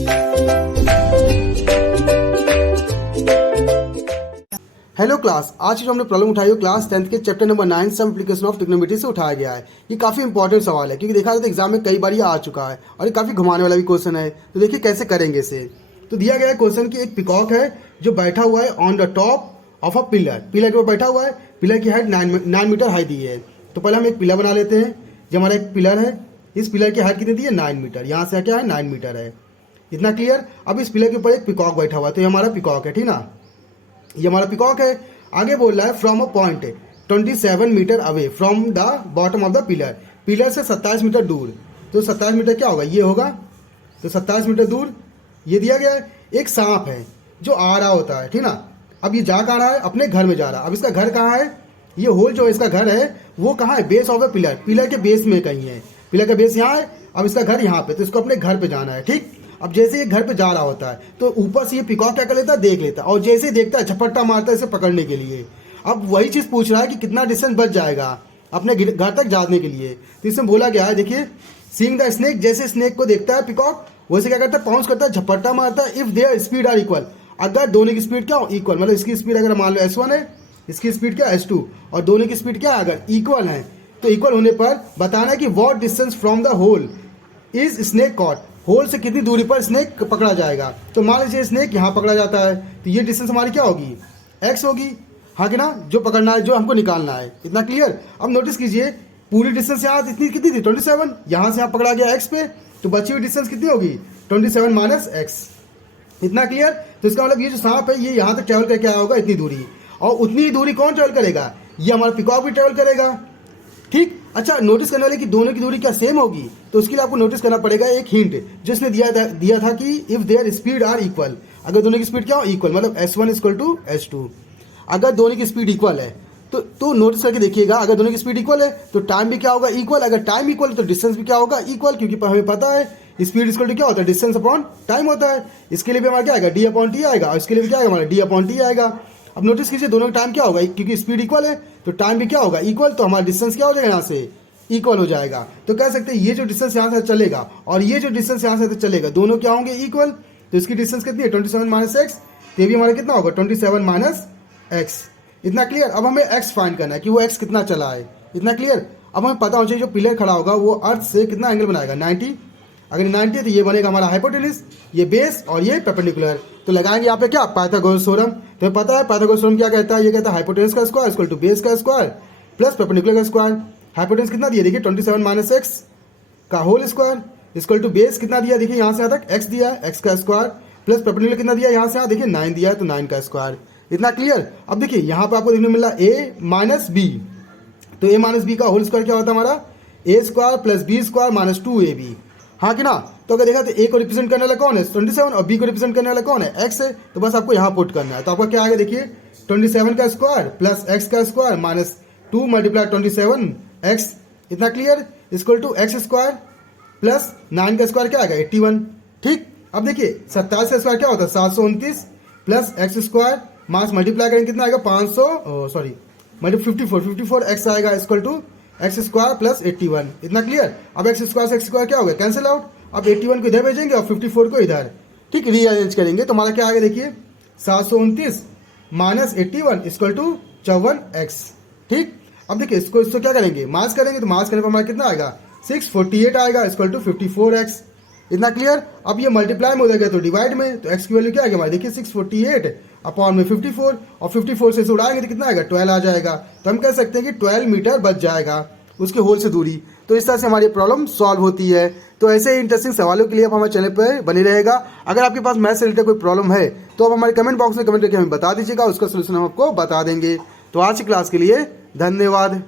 Hello class, आज जो हमने प्रॉब्लम उठाई हो क्लास 10th के chapter number 9 some application of trigonometry से उठाया गया है। ये काफ़ी इंपॉर्टेंट सवाल है क्योंकि देखा जाए तो एग्जाम में कई बार ये आ चुका है और ये काफ़ी घुमाने वाला भी क्वेश्चन है। तो देखिए कैसे करेंगे इसे। तो दिया गया है क्वेश्चन कि एक पिकॉक है जो बैठा हुआ है on the top of a pillar के ऊपर बैठा हुआ है। पिलर की हाइट 9 मीटर हाइट दी है। तो पहले हम एक पिलर बना लेते हैं। जो हमारा एक पिलर है, इस पिलर की हाइट कितनी दी है 9 मीटर। यहाँ से क्या है 9 मीटर है। इतना क्लियर। अब इस पिलर के ऊपर एक पिकॉक बैठा हुआ है, तो ये हमारा पिकॉक है, ठीक ना। ये हमारा पिकॉक है। आगे बोल रहा है from a point 27 metre away from the bottom of the pillar. Pillar से 27 मीटर दूर। तो 27 मीटर क्या होगा, ये होगा। तो 27 मीटर दूर ये दिया गया है। एक सांप है जो आ रहा होता है, ठीक ना। अब ये जा कहाँ रहा है, अपने घर में जा रहा है। अब इसका घर कहाँ है, ये होल जो इसका घर है वो कहाँ है, base of the pillar. Pillar के बेस में कहीं है। पिलर का बेस यहाँ है। अब इसका घर यहाँ पे, तो इसको अपने घर पे जाना है, ठीक। अब जैसे ये घर पे जा रहा होता है तो ऊपर से ये पिकॉक क्या कर लेता है, देख लेता है, और जैसे ही देखता है झपट्टा मारता है इसे पकड़ने के लिए। अब वही चीज पूछ रहा है कि कितना डिस्टेंस बच जाएगा अपने घर तक जाने के लिए। तो इसमें बोला गया है, देखिए, सीइंग द स्नेक, जैसे स्नेक को देखता है पिकॉक वैसे क्या करता है, पाउंस करता है, झपट्टा मारता है। If their speed are equal, अगर दोनों की स्पीड क्या हो, इक्वल, मतलब इसकी स्पीड अगर मान लो S1 है, इसकी स्पीड क्या S2, और दोनों की स्पीड क्या है अगर इक्वल है, तो इक्वल होने पर बताना है कि what distance from the hole is snake caught. Hole से कितनी दूरी पर स्नेक पकड़ा जाएगा। तो मान लीजिए स्नेक यहाँ पकड़ा जाता है, तो ये डिस्टेंस हमारी क्या होगी, x होगी, हाँ कि ना, जो पकड़ना है, जो हमको निकालना है। इतना क्लियर। अब नोटिस कीजिए पूरी डिस्टेंस यहाँ इतनी कितनी थी 27, यहाँ से यहाँ पकड़ा गया x पे, तो बची हुई डिस्टेंस कितनी होगी 27 माइनस x। इतना क्लियर। तो इसका मतलब ये जो सांप है ये यहाँ तक ट्रेवल करके आया होगा इतनी दूरी, और उतनी ही दूरी कौन ट्रेवल करेगा, ये हमारा पिकॉक भी ट्रेवल करेगा, ठीक। अच्छा, नोटिस करने वाले कि दोनों की दूरी क्या सेम होगी। तो उसके लिए आपको नोटिस करना पड़ेगा एक हिंट जिसने दिया था कि if their speed are equal, अगर दोनों की स्पीड क्या हो इक्वल, मतलब S1 इक्वल टू S2। अगर दोनों की स्पीड इक्वल है तो नोटिस करके देखिएगा, अगर दोनों की स्पीड इक्वल है तो टाइम भी क्या होगा इक्वल। अगर टाइम इक्वल है तो डिस्टेंस भी क्या होगा इक्वल, क्योंकि हमें पता है स्पीड इक्वल टू क्या होता है, डिस्टेंस अपॉन टाइम होता है। इसके लिए भी हमारा क्या आएगा d/t आएगा, और इसके लिए भी क्या आएगा हमारा d/t आएगा। अब नोटिस कीजिए दोनों का टाइम क्या होगा, क्योंकि स्पीड इक्वल है तो टाइम भी क्या होगा इक्वल, तो हमारा डिस्टेंस क्या हो जाएगा यहाँ से इक्वल हो जाएगा। तो कह सकते हैं ये जो डिस्टेंस यहाँ से चलेगा और ये जो डिस्टेंस यहाँ से चलेगा दोनों क्या होंगे इक्वल। तो इसकी डिस्टेंस कितनी है 27 माइनस x, तो ये भी हमारा कितना होगा 27 माइनस x। इतना क्लियर। अब हमें x फाइंड करना है कि वो x कितना चला है। इतना क्लियर। अब हमें पता होना चाहिए जो पिलर खड़ा होगा वो अर्थ से कितना एंगल बनाएगा 90। अगर 90 है तो ये बनेगा हमारा हाइपोटेनस, ये बेस और ये परपेंडिकुलर। तो लगाएंगे यहाँ पे क्या पाइथागोरस थ्योरम। तो पता है पाइथागोरस थ्योरम क्या कहता है, ये कहता है हाइपोटेनस का स्क्वायर इक्वल टू बेस का स्क्वायर प्लस परपेंडिकुलर का स्क्वायर। हाइपोटेनस कितना दिया देखिए 27 माइनस x का whole square equal to base कितना दिया देखिए यहाँ से यहाँ तक x दिया है, x का स्क्वायर प्लस परपेंडिकुलर कितना दिया यहाँ से यहाँ देखिए 9 दिया है, तो 9 का स्क्वायर। इतना क्लियर। अब देखिए यहाँ पे आपको देखने मिल रहा है a माइनस बी, तो a माइनस बी का होल स्क्वायर क्या होता है हमारा a square plus B square minus 2ab, हाँ कि ना। तो अगर देखा तो a को रिप्रेजेंट करने वाला कौन है 27 और b को रिप्रेजेंट करने वाला कौन है x है, तो बस आपको यहाँ पुट करना है। तो आपका क्या आएगा देखिए 27 का स्क्वायर प्लस x का स्क्वायर माइनस 2 मल्टीप्लाई 27x। इतना clear. Equal to x square plus 9 का स्क्वायर क्या आएगा 81, ठीक। अब देखिए 27 का स्क्वायर क्या होता है 729 प्लस x स्क्वायर मास मल्टीप्लाई करेंगे कितना आएगा 54 x आएगा equal to x square plus 81। इतना क्लियर। अब x स्क्वायर से x स्क्वायर क्या होगा कैंसिल आउट। अब 81 को इधर भेजेंगे और 54 को इधर, ठीक, रीअरेंज करेंगे तो हमारा क्या आएगा देखिए 729 माइनस 81 इक्वल टू 54x, ठीक। अब देखिए इसको क्या करेंगे मास करेंगे, तो मास करने पर हमारा कितना आएगा 648 आएगा इक्वल टू 54x। इतना क्लियर। अब ये मल्टीप्लाई में हो जाएगा तो डिवाइड में, तो x की वैल्यू क्या आएगी हमारी देखिए 648 अपॉन में 54, और 54 से उड़ाएंगे तो कितना आएगा 12 आ जाएगा। तो हम कह सकते हैं कि 12 मीटर बच जाएगा उसके होल से दूरी। तो इस तरह से हमारी प्रॉब्लम सॉल्व होती है। तो ऐसे ही इंटरेस्टिंग सवालों के लिए आप हमारे चैनल पर बने रहेगा। अगर आपके पास मैथ्स से रिलेटेड कोई प्रॉब्लम है तो आप हमारे कमेंट बॉक्स में कमेंट करके हमें बता दीजिएगा, उसका सोल्यूशन हम आपको बता देंगे। तो आज की क्लास के लिए धन्यवाद।